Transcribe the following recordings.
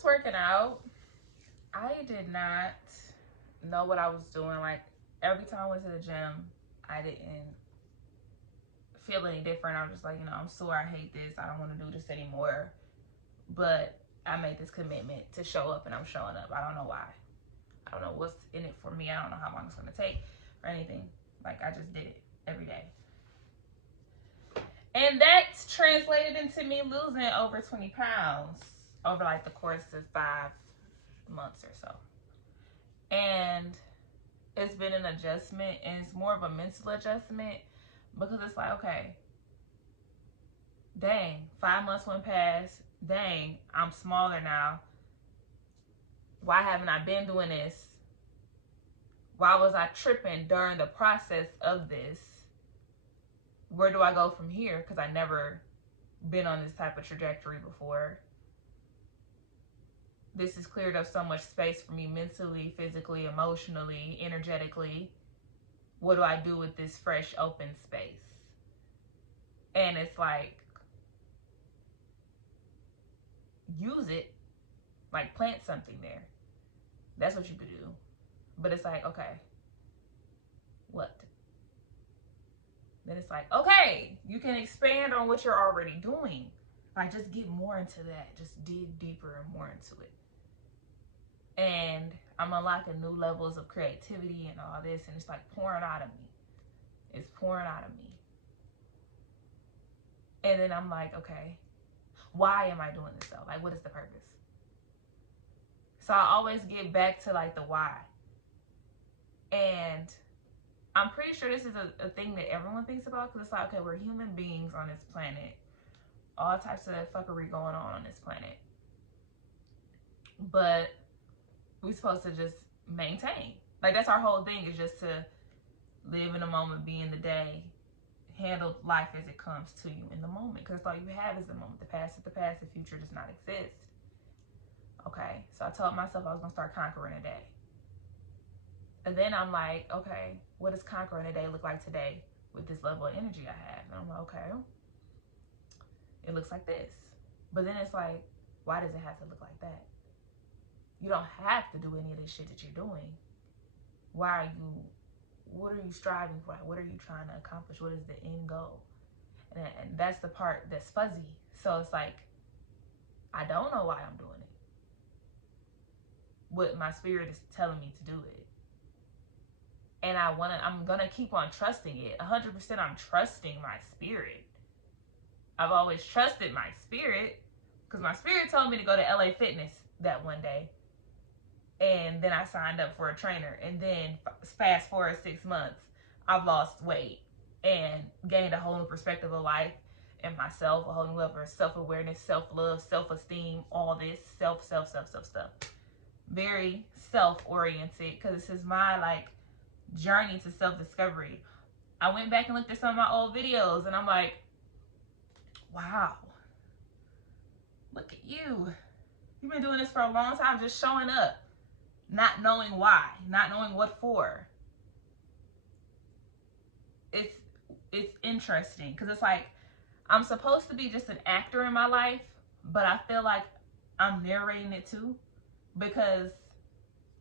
was working out, I did not know what I was doing. Like every time I went to the gym, I didn't feel any different. I'm just like, I'm sore. I hate this. I don't want to do this anymore. But I made this commitment to show up, and I'm showing up. I don't know why. I don't know what's in it for me. I don't know how long it's going to take or anything. Like, I just did it every day. And that's translated into me losing over 20 pounds over like the course of 5 months or so. And it's been an adjustment, and it's more of a mental adjustment because it's like, okay, dang, 5 months went past. Dang, I'm smaller now. Why haven't I been doing this? Why was I tripping during the process of this? Where do I go from here? Because I never been on this type of trajectory before. This has cleared up so much space for me mentally, physically, emotionally, energetically. What do I do with this fresh, open space? And it's like, use it. Like, plant something there. That's what you could do. But it's like, okay, what? Then it's like, okay, you can expand on what you're already doing. Like, just get more into that. Just dig deeper and more into it. And I'm unlocking new levels of creativity and all this, and it's like pouring out of me. It's pouring out of me. And then I'm like, okay, why am I doing this though? Like, what is the purpose? So I always get back to like the why. And I'm pretty sure this is a thing that everyone thinks about, because it's like, okay, we're human beings on this planet. All types of fuckery going on this planet. But we're supposed to just maintain. Like, that's our whole thing, is just to live in the moment, be in the day, handle life as it comes to you in the moment. Because all you have is the moment. The past is the past. The future does not exist. Okay, so I told myself I was going to start conquering a day. And then I'm like, okay, what does conquering a day look like today with this level of energy I have? And I'm like, okay, it looks like this. But then it's like, why does it have to look like that? You don't have to do any of this shit that you're doing. Why are you, what are you striving for? What are you trying to accomplish? What is the end goal? And that's the part that's fuzzy. So it's like, I don't know why I'm doing it. But my spirit is telling me to do it. And I'm gonna keep on trusting it. 100% I'm trusting my spirit. I've always trusted my spirit, because my spirit told me to go to LA Fitness that one day. And then I signed up for a trainer. And then fast forward 6 months, I've lost weight and gained a whole new perspective of life and myself, a whole new level of self-awareness, self-love, self-esteem, all this self stuff. Very self-oriented, because this is my like journey to self-discovery. I went back and looked at some of my old videos, and I'm like, wow, look at you. You've been doing this for a long time, just showing up, not knowing why, not knowing what for. It's interesting, because it's like, I'm supposed to be just an actor in my life, but I feel like I'm narrating it too, because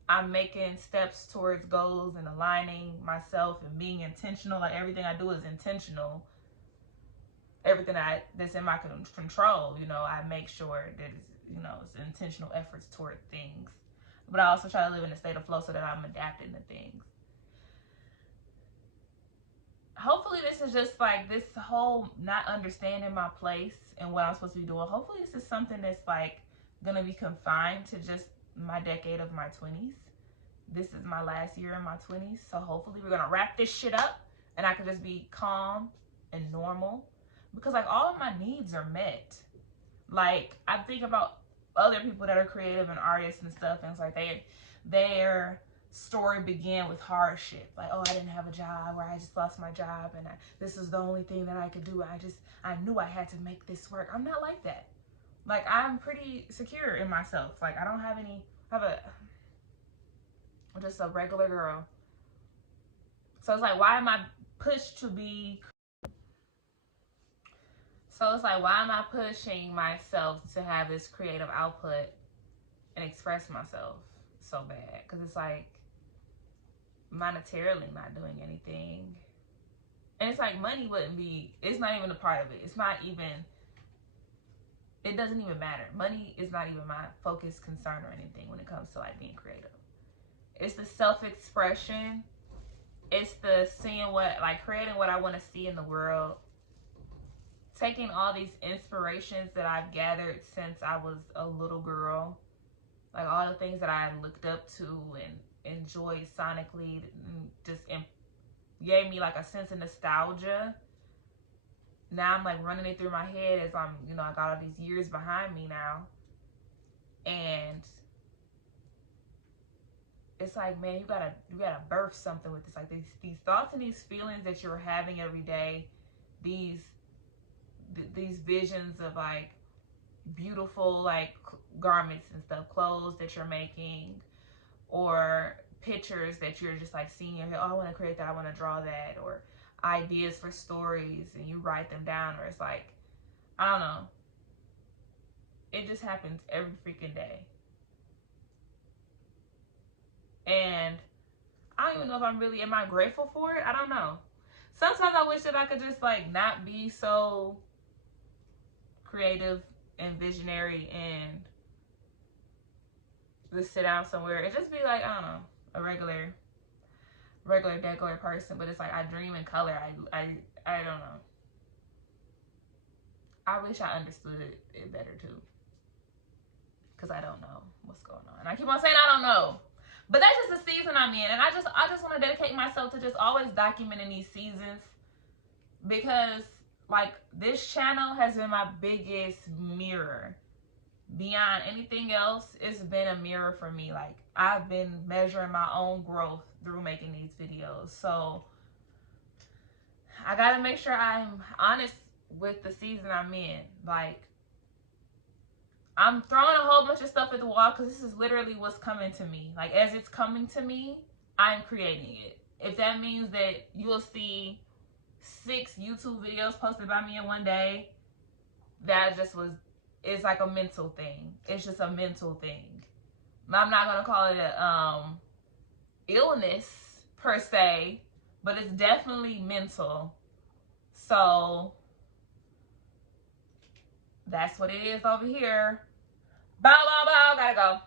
I'm making steps towards goals and aligning myself and being intentional. Like, everything I do is intentional. Everything that's in my control, I make sure that it's intentional efforts toward things. But I also try to live in a state of flow so that I'm adapting to things. Hopefully this is just like this whole not understanding my place and what I'm supposed to be doing. Hopefully this is something that's like gonna be confined to just my decade of my 20s. This is my last year in my 20s. So hopefully we're gonna wrap this shit up and I can just be calm and normal, because like all of my needs are met. Like, I think about other people that are creative and artists and stuff, and it's like their story began with hardship. Like, oh, I didn't have a job, or I just lost my job, and this is the only thing that I could do. I knew I had to make this work. I'm not like that. Like, I'm pretty secure in myself. Like, I don't have any, I'm just a regular girl. So it's like, why am I pushed to be, so it's like, why am I pushing myself to have this creative output and express myself so bad. Because it's like, monetarily not doing anything. And it's like, money wouldn't be, it's not even a part of it. It's not even, it doesn't even matter. Money is not even my focus, concern, or anything when it comes to like being creative. It's the self-expression. It's the seeing what, like creating what I want to see in the world. Taking all these inspirations that I've gathered since I was a little girl. Like all the things that I looked up to and enjoyed sonically, just gave me like a sense of nostalgia. Now I'm like running it through my head as I'm, you know, I got all these years behind me now. And it's like, man, you gotta birth something with this. Like these thoughts and these feelings that you're having every day, these visions of like beautiful like garments and stuff, clothes that you're making, or pictures that you're just like seeing in your head. Oh, I want to create that, I want to draw that, or ideas for stories, and you write them down, or it's like, I don't know, it just happens every freaking day. And I don't even know if I'm really, am I grateful for it? I don't know. Sometimes I wish that I could just like not be so creative and visionary and just sit down somewhere and just be like, I don't know, a regular degular person. But it's like, I dream in color. I don't know. I wish I understood it better too, because I don't know what's going on. And I keep on saying I don't know, but that's just the season I'm in. And I just want to dedicate myself to just always documenting these seasons, because like this channel has been my biggest mirror. Beyond anything else, it's been a mirror for me. Like I've been measuring my own growth through making these videos. So I gotta make sure I'm honest with the season I'm in. Like, I'm throwing a whole bunch of stuff at the wall because this is literally what's coming to me. Like, as it's coming to me, I'm creating it. If that means that you'll see 6 YouTube videos posted by me in one day, that just was, it's like a mental thing. It's just a mental thing. I'm not gonna call it a illness per se, but it's definitely mental. So that's what it is over here. Bow, bow, bow. Gotta go.